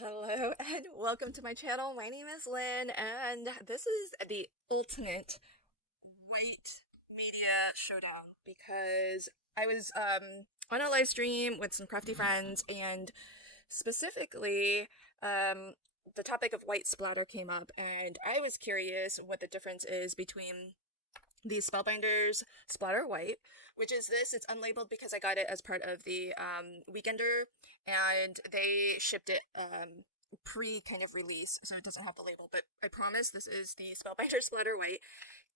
Hello and welcome to my channel. My name is Lynn and this is the ultimate white media showdown because I was on a live stream with some crafty friends and specifically the topic of white splatter came up and I was curious what the difference is between the Spellbinders Splatter White, which is this. It's unlabeled because I got it as part of the Weekender, and they shipped it pre kind of release, so it doesn't have the label. But I promise this is the Spellbinders Splatter White.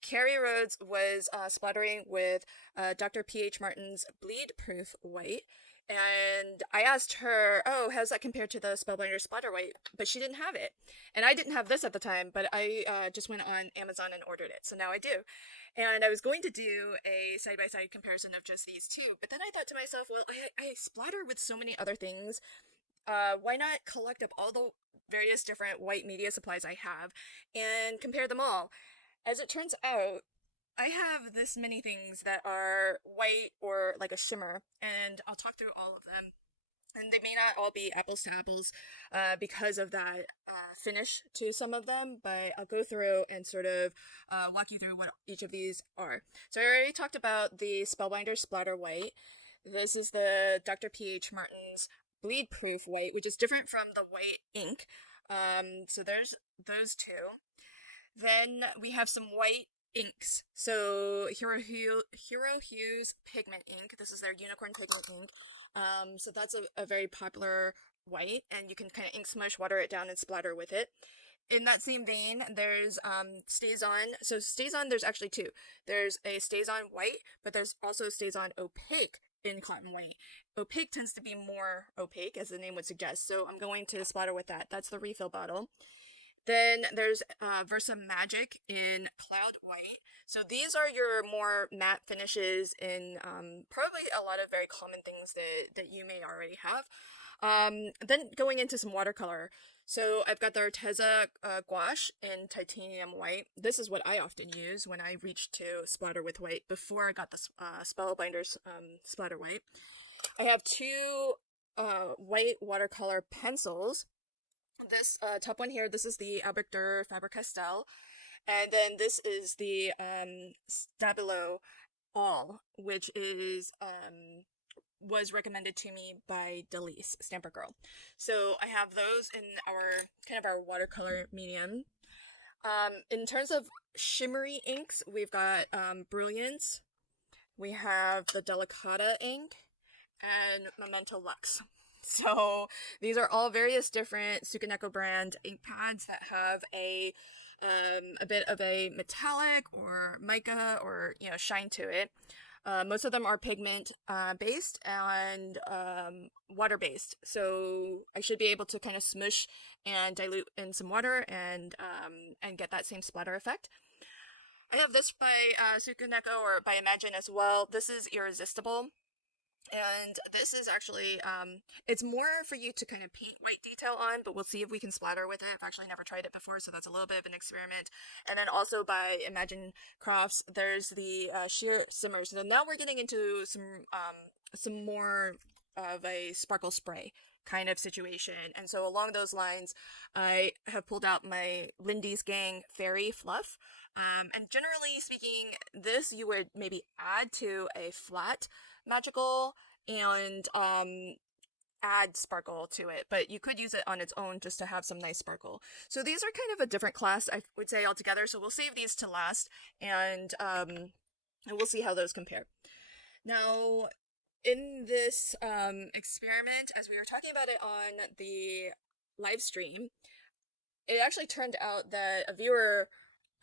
Carrie Rhodes was splattering with Dr. P.H. Martin's Bleed Proof White. And I asked her, oh, how's that compared to the Spellbinder Splatter White? But she didn't have it. And I didn't have this at the time, but I just went on Amazon and ordered it. So now I do. And I was going to do a side-by-side comparison of just these two. But then I thought to myself, well, I splatter with so many other things. Why not collect up all the various different white media supplies I have and compare them all? As it turns out, I have this many things that are white or like a shimmer, and I'll talk through all of them. And they may not all be apples to apples because of that finish to some of them, but I'll go through and sort of walk you through what each of these are. So I already talked about the Spellbinder Splatter White. This is the Dr. P.H. Martin's Bleed Proof White, which is different from the white ink. So there's those two. Then we have some white inks. So Hero Hues Pigment Ink. This is their Unicorn Pigment Ink. So that's a very popular white, and you can kind of ink smush, water it down, and splatter with it. In that same vein, there's Stays On. So Stays On, there's actually two. There's a Stays On white, but there's also Stays On opaque in cotton white. Opaque tends to be more opaque, as the name would suggest, so I'm going to splatter with that. That's the refill bottle. Then there's Versa Magic in Cloud White. So these are your more matte finishes in probably a lot of very common things that you may already have. Then going into some watercolor. So I've got the Arteza gouache in Titanium White. This is what I often use when I reach to splatter with white before I got the Spellbinders Splatter White. I have two white watercolor pencils. This top one here, this is the Albrecht Faber-Castell, and then this is the Stabilo All, which is was recommended to me by Delise, Stamper Girl. So I have those in our kind of our watercolor medium. In terms of shimmery inks, we've got Brilliance, we have the Delicata ink, and Memento Lux. So these are all various different Tsukaneko brand ink pads that have a bit of a metallic or mica or shine to it. Most of them are pigment based and water based, so I should be able to kind of smush and dilute in some water and get that same splatter effect. I have this by Tsukaneko or by Imagine as well. This is Irresistible. And this is actually, it's more for you to kind of paint white detail on, but we'll see if we can splatter with it. I've actually never tried it before, so that's a little bit of an experiment. And then also by Imagine Crafts, there's the Sheer Simmers. So now we're getting into some more of a sparkle spray kind of situation. And so along those lines, I have pulled out my Lindy's Gang Fairy Fluff. And generally speaking, this you would maybe add to a flat magical and add sparkle to it, but you could use it on its own just to have some nice sparkle. So these are kind of a different class, I would say, altogether, so we'll save these to last, and we'll see how those compare. Now, in this experiment, as we were talking about it on the live stream, it actually turned out that a viewer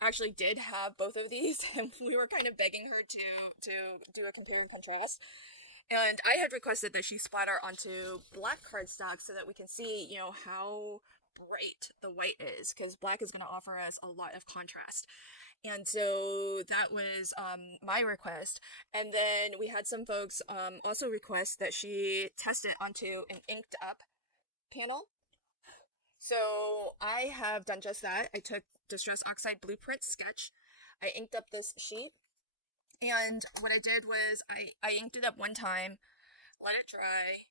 actually did have both of these, and we were kind of begging her to do a compare and contrast. And I had requested that she splatter onto black cardstock so that we can see, how bright the white is, because black is going to offer us a lot of contrast. And so that was my request. And then we had some folks also request that she test it onto an inked up panel. So I have done just that. I took Distress Oxide Blueprint Sketch. I inked up this sheet. And what I did was I inked it up one time, let it dry,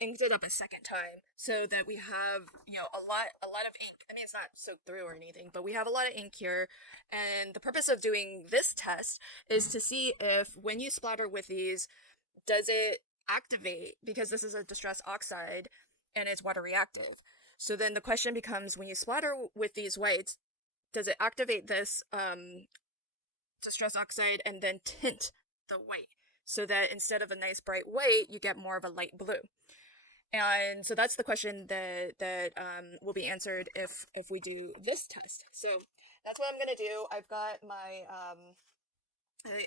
inked it up a second time so that we have, a lot of ink. I mean, it's not soaked through or anything, but we have a lot of ink here. And the purpose of doing this test is to see if when you splatter with these, does it activate, because this is a distress oxide and it's water reactive. So then the question becomes, when you splatter with these whites, does it activate this distress oxide and then tint the white so that instead of a nice bright white, you get more of a light blue? And so that's the question that will be answered if we do this test. So that's what I'm gonna do. I've got my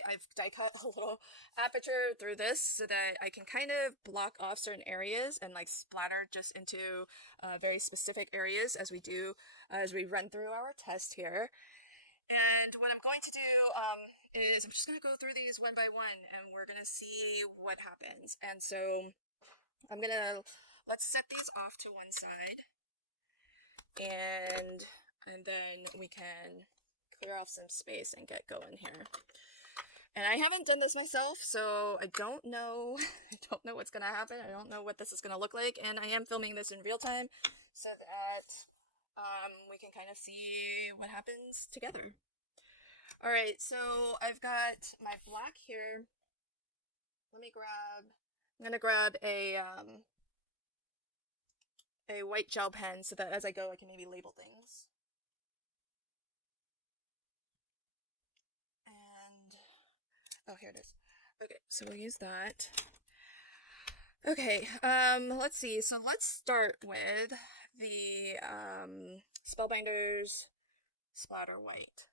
I've die cut a little aperture through this so that I can kind of block off certain areas and like splatter just into very specific areas as we run through our test here. And what I'm going to do is I'm just going to go through these one by one and we're going to see what happens. And so let's set these off to one side and then we can clear off some space and get going here. And I haven't done this myself, so I don't know what's gonna happen. I don't know what this is gonna look like, and I am filming this in real time so that we can kind of see what happens together. Alright, so I've got my black here. I'm gonna grab a white gel pen so that as I go I can maybe label things. Oh, here it is. Okay, so we'll use that. Okay, let's see. So let's start with the Spellbinders Splatter White.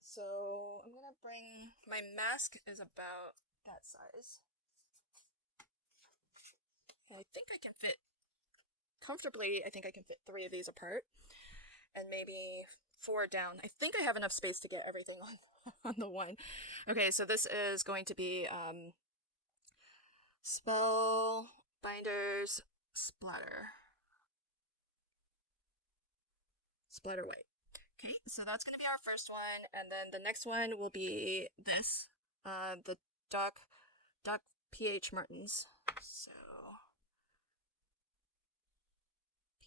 So I'm gonna bring, my mask is about that size. And I think I can fit, comfortably, I think I can fit 3 of these apart. And maybe 4 down. I think I have enough space to get everything on the one. Okay, so this is going to be Spellbinders Splatter White. Okay, so that's going to be our first one, and then the next one will be this, the Doc PH Martins. So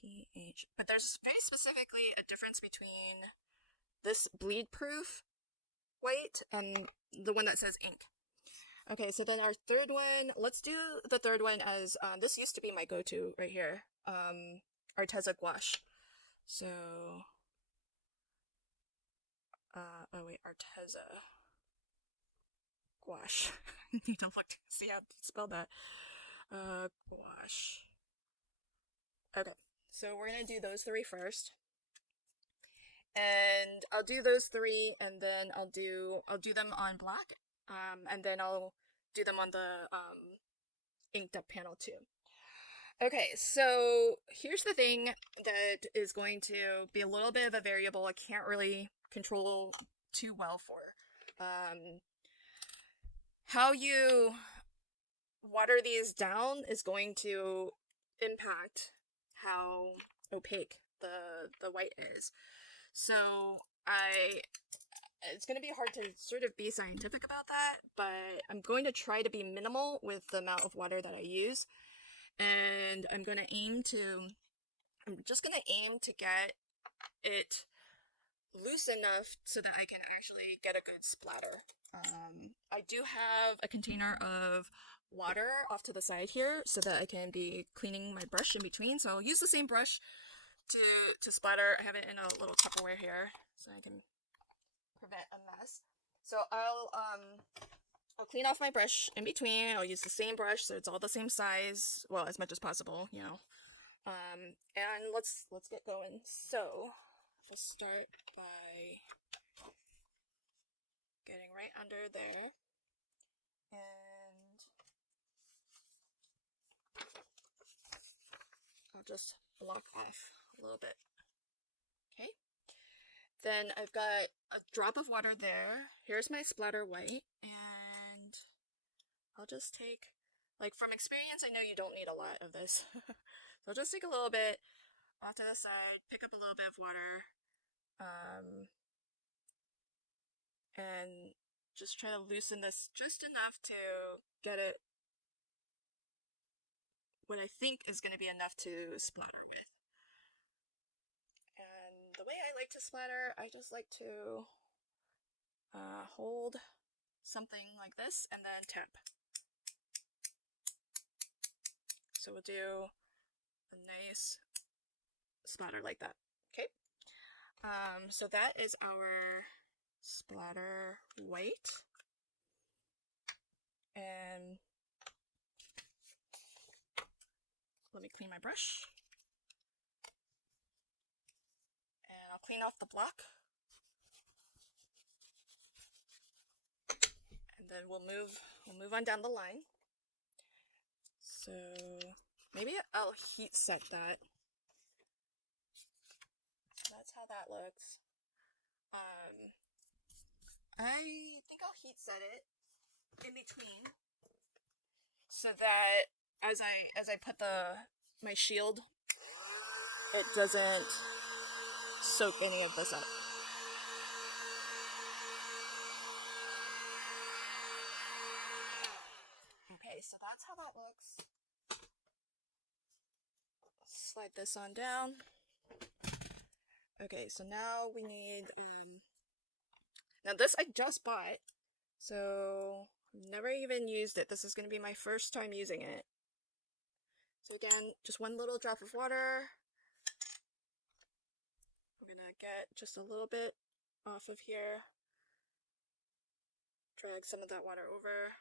PH, but there's very specifically a difference between this bleed proof white and the one that says ink. Okay, so then our third one, let's do the third one as, this used to be my go-to right here, Arteza gouache. So, oh wait, Arteza gouache. I need to look to see how to spell that. Gouache. Okay, so we're gonna do those 3 first. And I'll do those 3, and then I'll do them on black, and then I'll do them on the inked up panel too. Okay, so here's the thing that is going to be a little bit of a variable I can't really control too well for. How you water these down is going to impact how opaque the white is. So it's going to be hard to sort of be scientific about that, but I'm going to try to be minimal with the amount of water that I use, and I'm just going to aim to get it loose enough so that I can actually get a good splatter. I do have a container of water off to the side here so that I can be cleaning my brush in between, so I'll use the same brush to splatter. I have it in a little Tupperware here so I can prevent a mess. So I'll clean off my brush in between. I'll use the same brush so it's all the same size, well, as much as possible, you know. And let's get going. So we'll start by getting right under there, and I'll just block off a little bit. Okay, then I've got a drop of water there. Here's my splatter white, and I'll just take, like, from experience, I know you don't need a lot of this. So I'll just take a little bit off to the side, pick up a little bit of water, and just try to loosen this just enough to get it what I think is going to be enough to splatter with. And the way I like to splatter, I just like to hold something like this and then tap. So we'll do a nice splatter like that. Okay. So that is our splatter white. And let me clean my brush. And I'll clean off the block. And then we'll move on down the line. So maybe I'll heat set that. So that's how that looks. I think I'll heat set it in between so that as I put my shield, it doesn't soak any of this up. Okay, so that's how that looks. Slide this on down. Okay, so now we need, now this I just bought, so I've never even used it. This is going to be my first time using it. So again, just one little drop of water. I'm going to get just a little bit off of here. Drag some of that water over.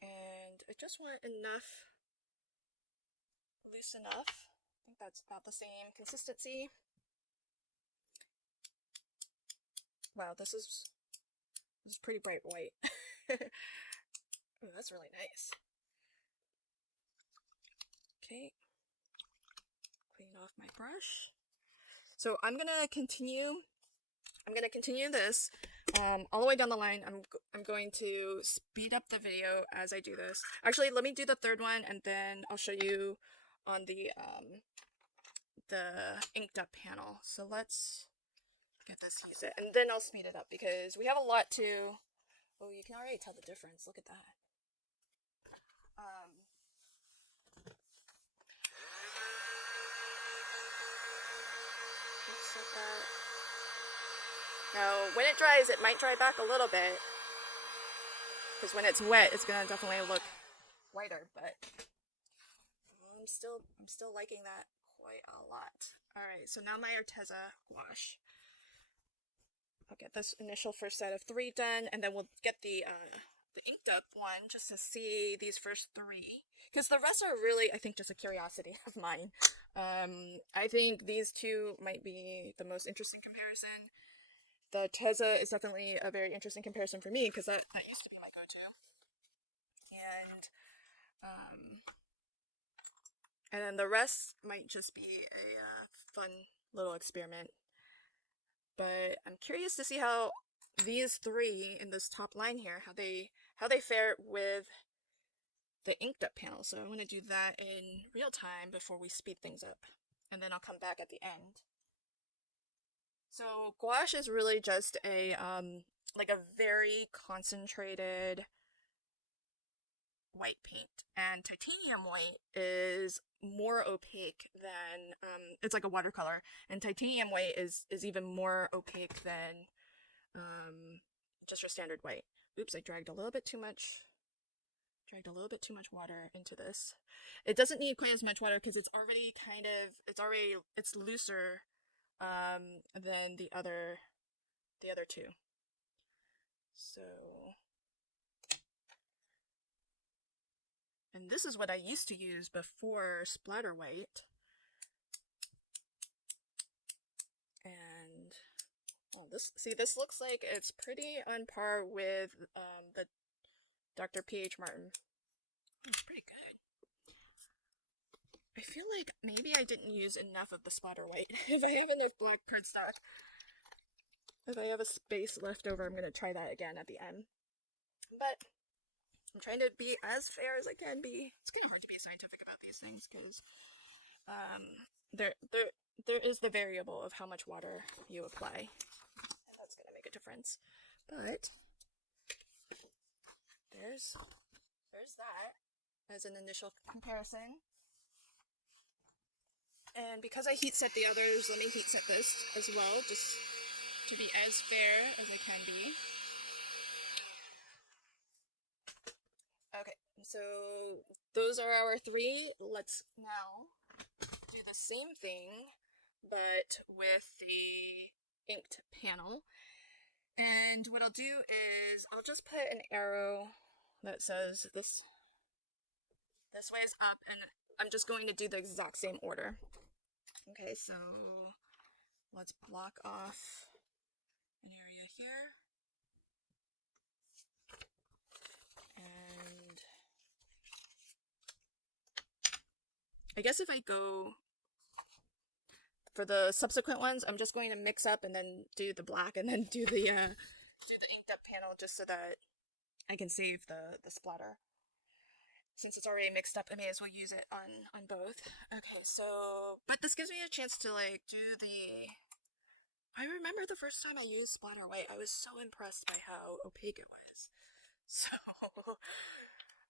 And I just want enough, loose enough. I think that's about the same consistency. Wow, this is pretty bright white. Oh, that's really nice. Okay, clean off my brush. So I'm gonna continue this all the way down the line. I'm going to speed up the video as I do this. Actually, let me do the third one and then I'll show you on the inked up panel. So let's get this heated and then I'll speed it up because we have a lot to. Oh, you can already tell the difference. Look at that. Just like that. Now, when it dries, it might dry back a little bit, because when it's wet, it's gonna definitely look whiter. But I'm still liking that quite a lot. All right, so now my Arteza gouache. I'll get this initial first set of 3 done, and then we'll get the inked up one just to see these first 3, because the rest are really, I think, just a curiosity of mine. I think these 2 might be the most interesting comparison. The Arteza is definitely a very interesting comparison for me because that used to be my go-to. And then the rest might just be a fun little experiment. But I'm curious to see how these 3 in this top line here, how they fare with the inked up panel. So I'm going to do that in real time before we speed things up. And then I'll come back at the end. So gouache is really just a like a very concentrated white paint, and titanium white is more opaque than it's like a watercolor, and titanium white is even more opaque than just your standard white. Oops, I dragged a little bit too much water into this. It doesn't need quite as much water because it's already it's looser than the other 2. So, and this is what I used to use before splatter white. And this looks like it's pretty on par with the Dr. P.H. Martin. It's pretty good. I feel like maybe I didn't use enough of the splatter white. If I have enough black cardstock, if I have a space left over, I'm going to try that again at the end. But I'm trying to be as fair as I can be. It's kind of hard to be scientific about these things because there is the variable of how much water you apply, and that's going to make a difference. But there's that as an initial comparison. And because I heat set the others, let me heat set this as well, just to be as fair as I can be. Okay, so those are our three. Let's now do the same thing, but with the inked panel. And what I'll do is I'll just put an arrow that says this way is up, and I'm just going to do the exact same order. Okay, so let's block off an area here. And I guess if I go for the subsequent ones, I'm just going to mix up and then do the black and then do the inked up panel, just so that I can save the splatter. Since it's already mixed up, I may as well use it on both. Okay, so, but this gives me a chance to like do the, I remember the first time I used splatter white, I was so impressed by how opaque it was. So,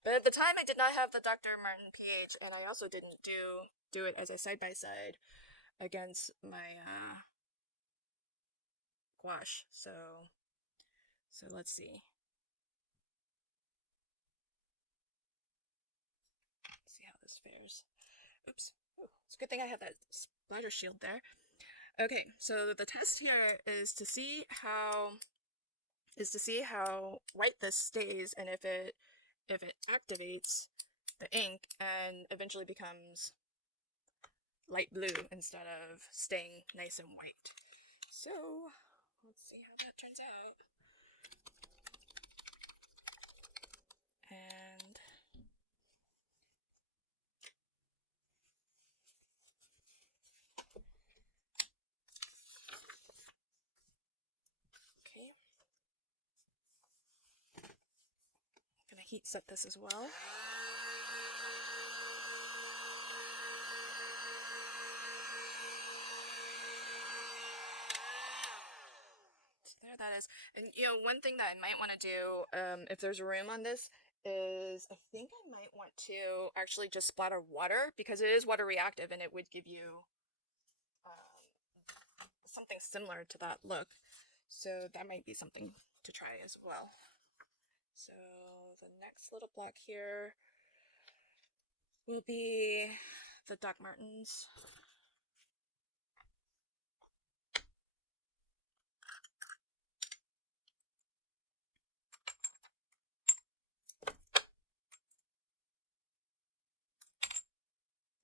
but at the time I did not have the Dr. Martin PH, and I also didn't do it as a side-by-side against my gouache. So let's see. Let's see how this fares. Oops. Ooh, it's a good thing I have that splatter shield there. Okay, so the test here is to see how white this stays, and if it activates the ink and eventually becomes light blue instead of staying nice and white. So let's see how that turns out. And okay, I'm gonna heat set this as well. There that is. And you know, one thing that I might want to do, if there's room on this, is I think I might want to actually just splatter water, because it is water reactive and it would give you something similar to that look. So that might be something to try as well. So the next little block here will be the Doc Martens.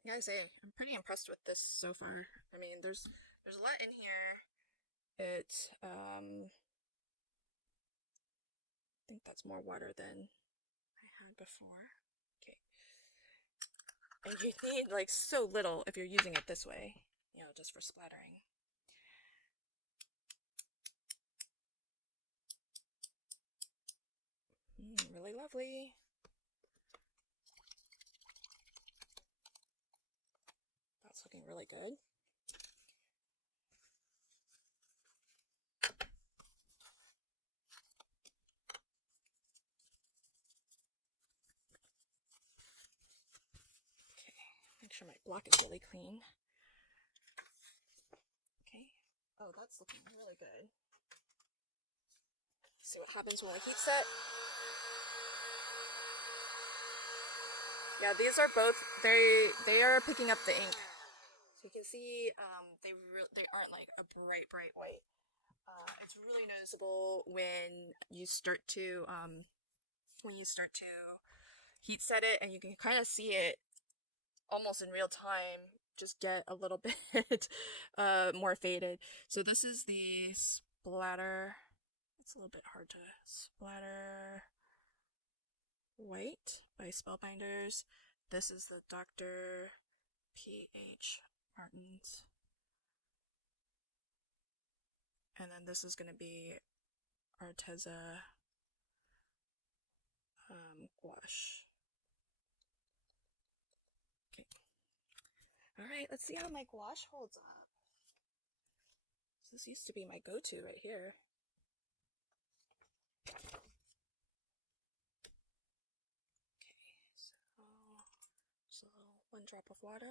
I gotta say, I'm pretty impressed with this so far. I mean, there's a lot in here. It, I think that's more water than I had before. Okay. And you need, like, so little if you're using it this way, you know, just for splattering. Really lovely. That's looking really good. Make sure my block is really clean. Okay. Oh, that's looking really good. See what happens when we heat set. Yeah, these are both, they are picking up the ink. So you can see they aren't like a bright white. It's really noticeable when you start to heat set it, and you can kind of see it almost in real time just get a little bit more faded. So this is the Splatter. It's a little bit hard to splatter. White by Spellbinders. This is the Dr. P.H. Martens. And then this is going to be Arteza gouache. Okay. Alright, let's see how my gouache holds up. This used to be my go-to right here. 1 drop of water.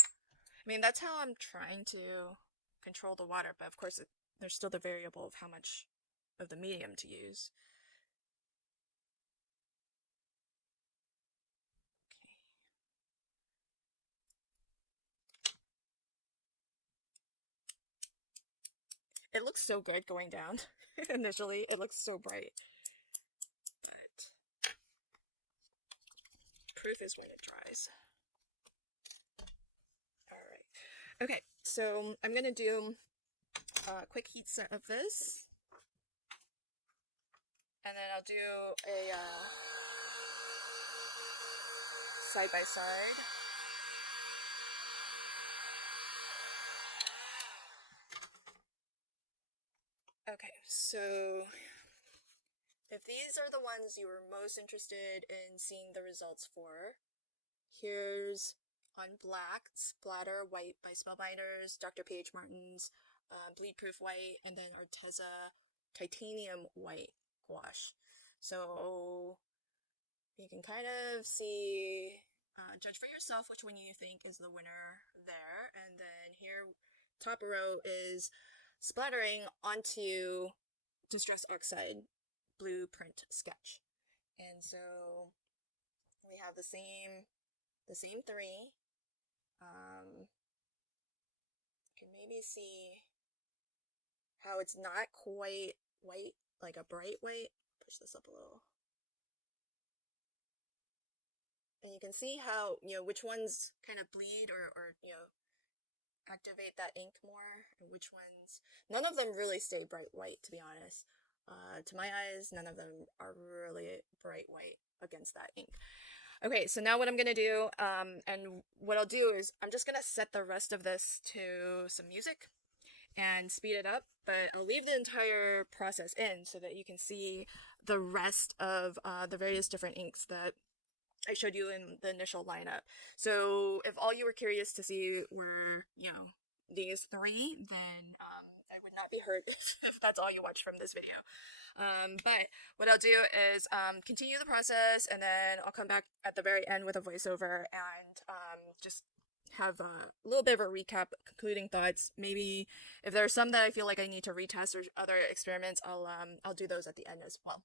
I mean, that's how I'm trying to control the water, but of course there's still the variable of how much of the medium to use. It looks so good going down. Initially, it looks so bright. But proof is when it dries. Alright. Okay, so I'm gonna do a quick heat set of this. And then I'll do a side by side. Okay, so if these are the ones you were most interested in seeing the results for, here's on black, Splatter White by Spellbinders, Dr. P.H. Martin's Bleed Proof White, and then Arteza Titanium White gouache. So you can kind of see, judge for yourself which one you think is the winner there. And then here, top row is splattering onto Distress Oxide blueprint sketch. And so we have the same 3. You can maybe see how it's not quite white, like a bright white. Push this up a little. And you can see how, which ones kind of bleed or activate that ink more, and which ones, none of them really stay bright white, to be honest. To my eyes, none of them are really bright white against that ink. Okay, so now what I'm gonna do, and what I'll do is I'm just gonna set the rest of this to some music and speed it up, but I'll leave the entire process in so that you can see the rest of the various different inks that I showed you in the initial lineup. So if all you were curious to see were, these 3, then I would not be hurt if that's all you watched from this video. But what I'll do is continue the process, and then I'll come back at the very end with a voiceover and just have a little bit of a recap, concluding thoughts. Maybe if there are some that I feel like I need to retest or other experiments, I'll do those at the end as well.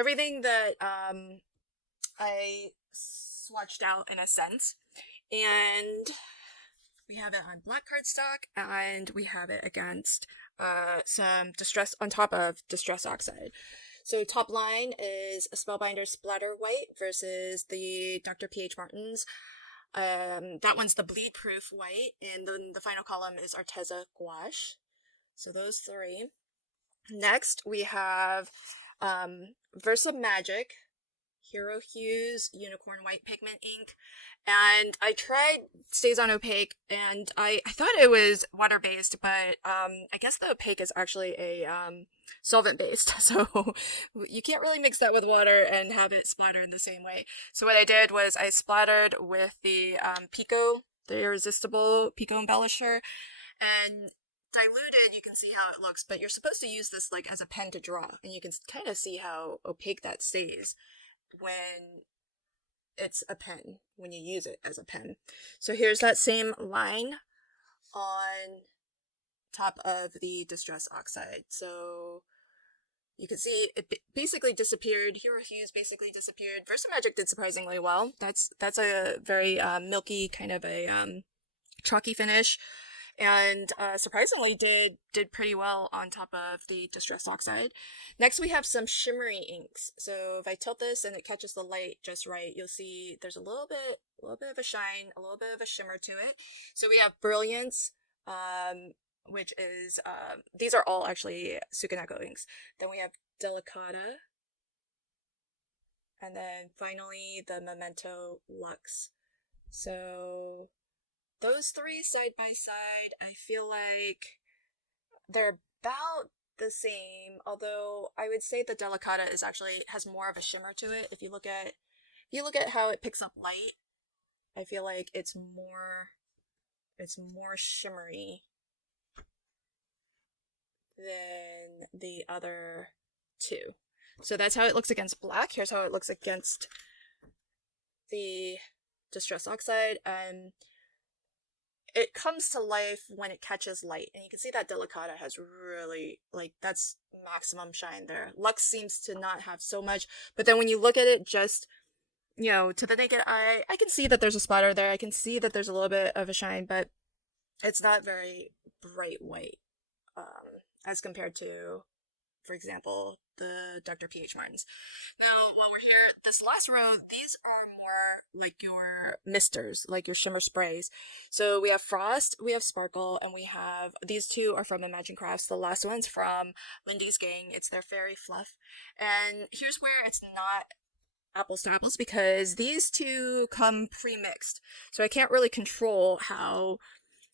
everything that I swatched out in a sense. And we have it on black cardstock, and we have it against some distress on top of Distress Oxide. So top line is a Spellbinders Splatter White versus the Dr. P.H. Martin's. That one's the bleed proof white, and then the final column is Arteza Gouache. So those three. Next we have Versa Magic Hero Hues Unicorn White Pigment Ink, and I tried Stays on Opaque, and I thought it was water based, but I guess the opaque is actually a solvent based, so you can't really mix that with water and have it splatter in the same way. So what I did was I splattered with the Pico, the Irresistible Pico Embellisher, and diluted. You can see how it looks, but you're supposed to use this like as a pen to draw, and you can kind of see how opaque that stays when it's a pen, when you use it as a pen. So here's that same line on top of the Distress Oxide. So you can see it basically disappeared. Hero Hues basically disappeared. Versa Magic did surprisingly well. That's a very milky kind of a chalky finish, and surprisingly did pretty well on top of the Distress Oxide. Next we have some shimmery inks. So if I tilt this and it catches the light just right, you'll see there's a little bit of a shine, a little bit of a shimmer to it. So we have Brilliance, which is these are all actually Sukaneko inks. Then we have Delicata, and then finally the Memento Luxe. So those three side by side, I feel like they're about the same, although I would say the Delicata is actually has more of a shimmer to it. If you look at how it picks up light, I feel like it's more shimmery than the other two. So that's how it looks against black. Here's how it looks against the Distress Oxide, and it comes to life when it catches light, and you can see that Delicata has really, like, that's maximum shine there. Luxe seems to not have so much, but then when you look at it just, you know, to the naked eye, I can see that there's a splatter there, I can see that there's a little bit of a shine, but it's not very bright white, as compared to, for example, the Dr. P.H. Martin's. Now, while we're here, this last row, these are more like your misters, like your shimmer sprays. So we have Frost, we have Sparkle, and we have, these two are from Imagine Crafts. The last one's from Lindy's Gang. It's their Fairy Fluff. And here's where it's not apples to apples, because these two come pre-mixed. So I can't really control how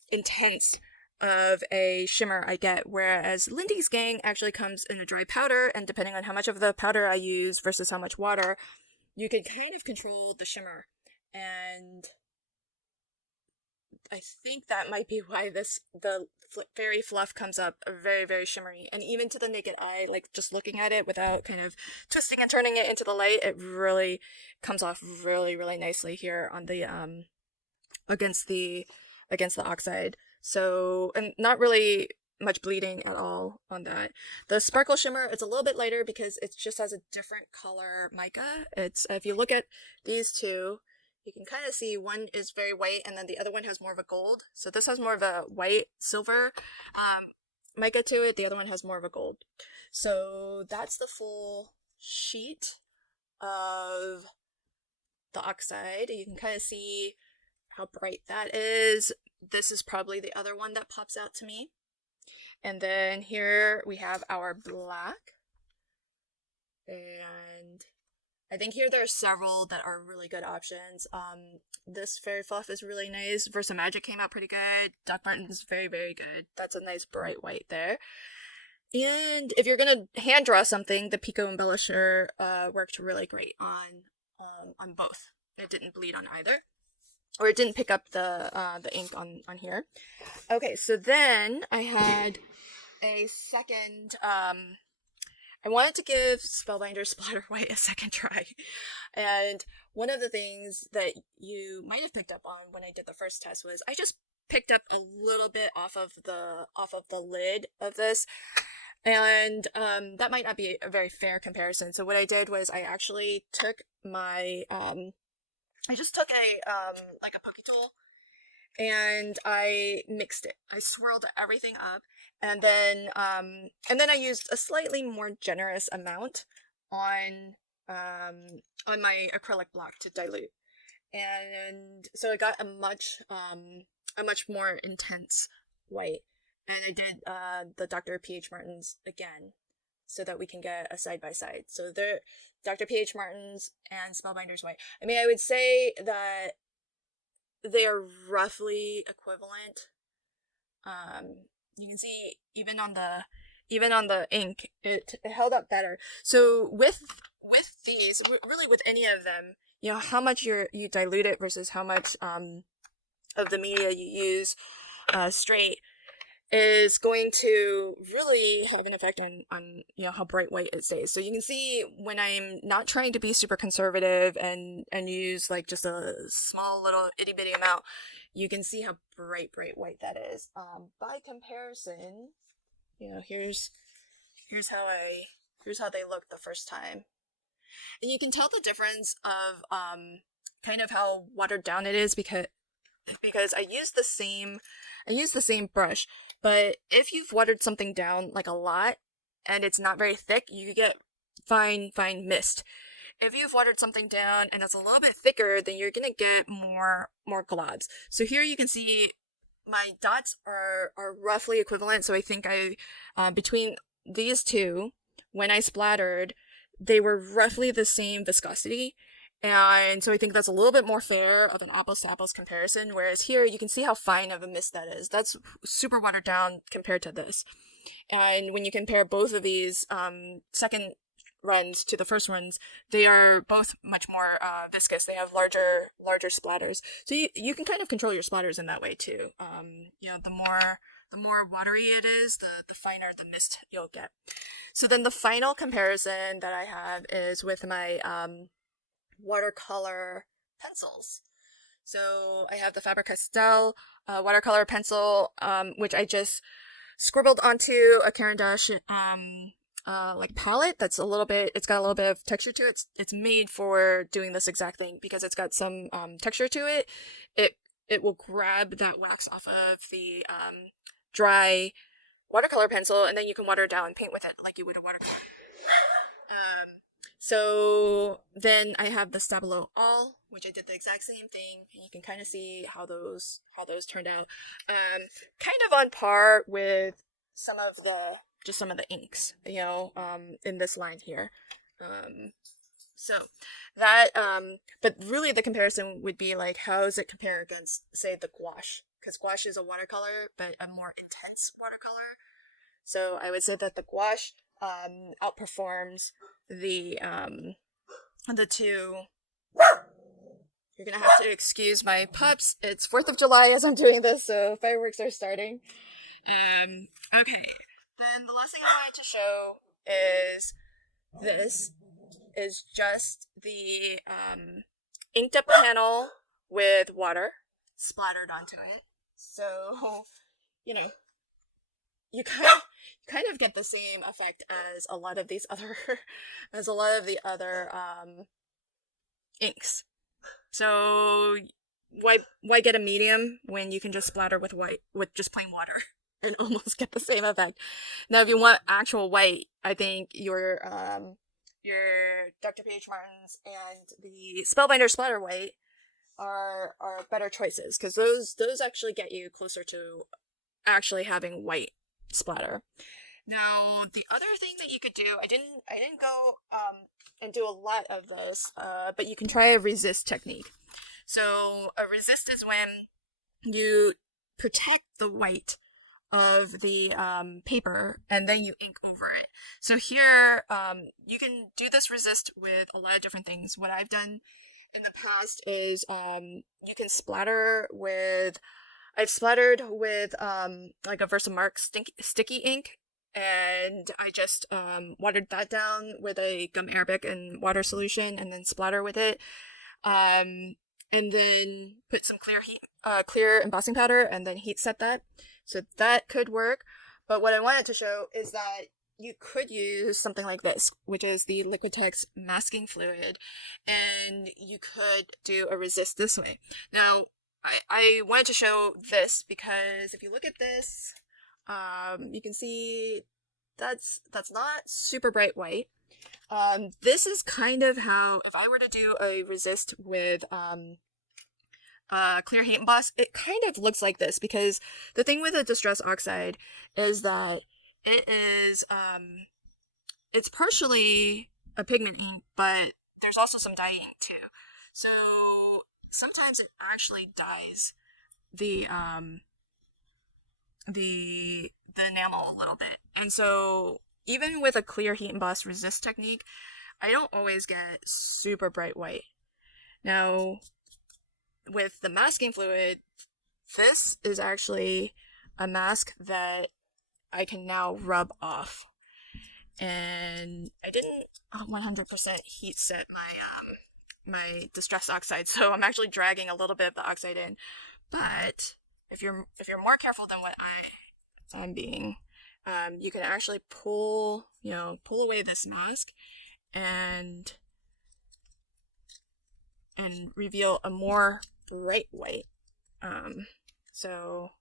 intense of a shimmer I get, whereas Lindy's Gang actually comes in a dry powder, and depending on how much of the powder I use versus how much water, you can kind of control the shimmer. And I think that might be why the Fairy Fluff comes up very, very shimmery, and even to the naked eye, like just looking at it without kind of twisting and turning it into the light, it really comes off really, really nicely here on the against the oxide. So, and not really much bleeding at all on that. The Sparkle Shimmer, it's a little bit lighter because it just has a different color mica. It's, if you look at these two, you can kind of see one is very white, and then the other one has more of a gold. So this has more of a white silver mica to it. The other one has more of a gold. So that's the full sheet of the oxide. You can kind of see how bright that is. This is probably the other one that pops out to me. And then here we have our black. And I think here there are several that are really good options. This Fairy Fluff is really nice. Versa Magic came out pretty good. Doc Martens is very, very good. That's a nice bright white there. And if you're gonna hand draw something, the Pico Embellisher worked really great on both. It didn't bleed on either, or it didn't pick up the ink on here. Okay, so then I had a second, I wanted to give Spellbinders Splatter White a second try. And one of the things that you might have picked up on when I did the first test was I just picked up a little bit off of the lid of this. And that might not be a very fair comparison. So what I did was I actually took my I just took a like a pokey tool, and I mixed it. I swirled everything up, and then I used a slightly more generous amount on my acrylic block to dilute. And so I got a much more intense white. And I did the Dr. P.H. Martin's again, so that we can get a side by side. So the Dr. P.H. Martin's and Spellbinders white. I mean, I would say that they are roughly equivalent. You can see even on the ink, it held up better. So with these, really with any of them, you know, how much you dilute it versus how much of the media you use straight is going to really have an effect on you know, how bright white it stays. So you can see when I'm not trying to be super conservative and use like just a small little itty bitty amount, you can see how bright white that is. By comparison, you know, here's how they look the first time. And you can tell the difference of kind of how watered down it is because I used the same brush. But if you've watered something down like a lot and it's not very thick, you get fine mist. If you've watered something down and it's a little bit thicker, then you're gonna get more globs. So here you can see my dots are roughly equivalent. So I think between these two, when I splattered, they were roughly the same viscosity. And so I think that's a little bit more fair of an apples to apples comparison, whereas here you can see how fine of a mist that is. That's super watered down compared to this. And when you compare both of these second runs to the first runs, they are both much more viscous. They have larger splatters. So you can kind of control your splatters in that way too. You know, the more watery it is, the finer the mist you'll get. So then the final comparison that I have is with my watercolor pencils. So I have the Faber-Castell watercolor pencil, which I just scribbled onto a Caran d'Ache like palette. It's got a little bit of texture to it. It's made for doing this exact thing because it's got some texture to it. It will grab that wax off of the dry watercolor pencil, and then you can water it down and paint with it like you would a watercolor. So then I have the Stabilo All, which I did the exact same thing, and you can kind of see how those turned out. Kind of on par with some of the inks, you know, in this line here. So that, but really the comparison would be like, how does it compare against, say, the gouache? Because gouache is a watercolor, but a more intense watercolor. So I would say that the gouache outperforms the two. You're gonna have to excuse my pups. It's 4th of July as I'm doing this, so fireworks are starting. Okay. Then the last thing I wanted to show is this is just the inked up panel with water splattered onto it. So, you know, you kind of get the same effect as a lot of the other inks. So why get a medium when you can just splatter with just plain water and almost get the same effect? Now, if you want actual white, I think your Dr. P.H. Martin's and the Spellbinders Splatter White are better choices, because those actually get you closer to actually having white splatter. Now, the other thing that you could do, I didn't go and do a lot of this, but you can try a resist technique. So a resist is when you protect the white of the paper and then you ink over it. So here, you can do this resist with a lot of different things. What I've done in the past is you can splatter with, I've splattered with like a Versamark sticky ink, and I just watered that down with a gum arabic and water solution and then splatter with it. And then put some clear embossing powder and then heat set that. So that could work. But what I wanted to show is that you could use something like this, which is the Liquitex masking fluid, and you could do a resist this way. Now, I wanted to show this because if you look at this, you can see that's not super bright white. This is kind of how, if I were to do a resist with clear heat emboss, it kind of looks like this, because the thing with a distress oxide is that it is, it's partially a pigment ink, but there's also some dye ink too. So sometimes it actually dyes the enamel a little bit. And so even with a clear heat emboss resist technique, I don't always get super bright white. Now, with the masking fluid, this is actually a mask that I can now rub off. And I didn't 100% heat set my distress oxide, so I'm actually dragging a little bit of the oxide in. But if you're more careful than what I'm being, you can actually pull away this mask and reveal a more bright white. So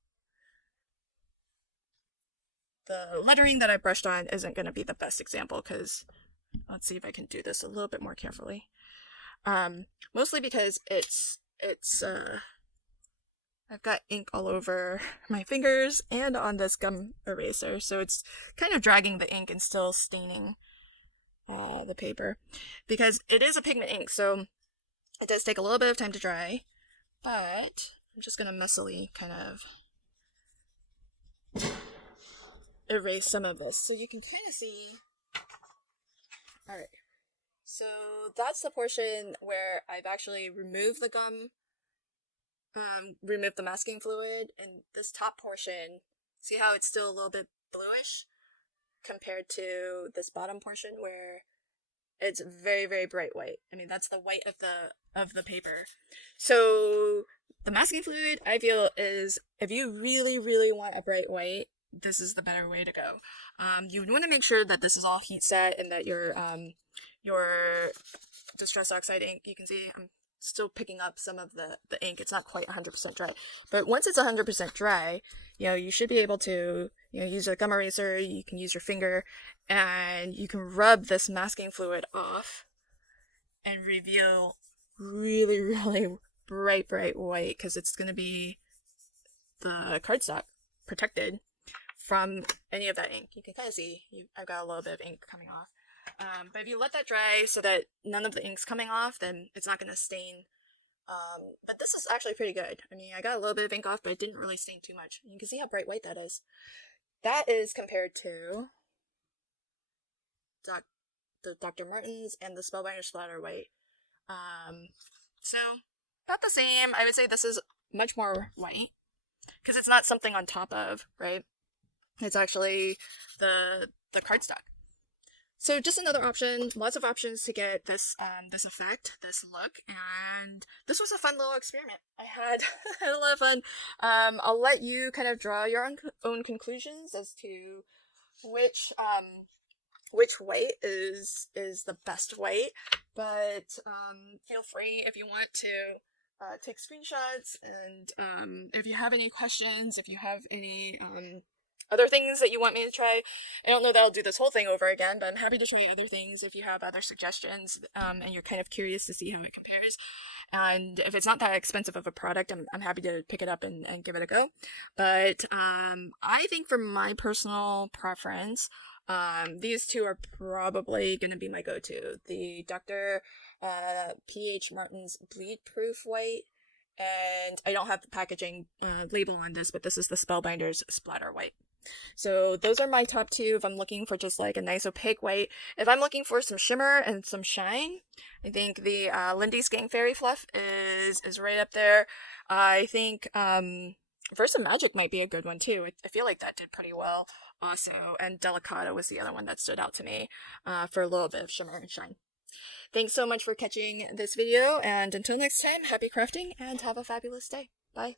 the lettering that I brushed on isn't going to be the best example, because let's see if I can do this a little bit more carefully. Mostly because it's I've got ink all over my fingers and on this gum eraser, so it's kind of dragging the ink and still staining the paper, because it is a pigment ink, so it does take a little bit of time to dry. But I'm just gonna messily kind of erase some of this so you can kind of see. Alright, so that's the portion where I've actually removed the gum, removed the masking fluid, and this top portion, see how it's still a little bit bluish compared to this bottom portion where it's very, very bright white. I mean, that's the white of the paper. So the masking fluid, I feel, is, if you really, really want a bright white, this is the better way to go. You want to make sure that this is all heat set and that your distress oxide ink, you can see I'm still picking up some of the ink. It's not quite 100% dry. But once it's 100% dry, you should be able to, use a gum eraser, you can use your finger, and you can rub this masking fluid off and reveal really, really bright white, because it's going to be the cardstock protected from any of that ink. You can kind of see I've got a little bit of ink coming off. But if you let that dry so that none of the ink's coming off, then it's not going to stain. But this is actually pretty good. I mean, I got a little bit of ink off, but it didn't really stain too much. You can see how bright white that is. That is compared to the Dr. Martens and the Spellbinders Splatter White. So, about the same. I would say this is much more white, because it's not something on top of, right? It's actually the cardstock. So just another option, lots of options to get this this effect, this look, and this was a fun little experiment. I had a lot of fun. I'll let you kind of draw your own conclusions as to which white is the best white, but feel free if you want to take screenshots, and if you have any questions, if you have any other things that you want me to try. I don't know that I'll do this whole thing over again, but I'm happy to try other things if you have other suggestions, and you're kind of curious to see how it compares. And if it's not that expensive of a product, I'm happy to pick it up and give it a go. But I think for my personal preference, these two are probably going to be my go-to. The Dr. P.H. Martin's Bleed Proof White, and I don't have the packaging label on this, but this is the Spellbinders Splatter White. So those are my top two if I'm looking for just like a nice opaque white. If I'm looking for some shimmer and some shine, I think the Lindy's Gang Fairy Fluff is right up there. I think Versa Magic might be a good one too. I feel like that did pretty well also. And Delicata was the other one that stood out to me for a little bit of shimmer and shine. Thanks so much for catching this video, and until next time, happy crafting and have a fabulous day. Bye.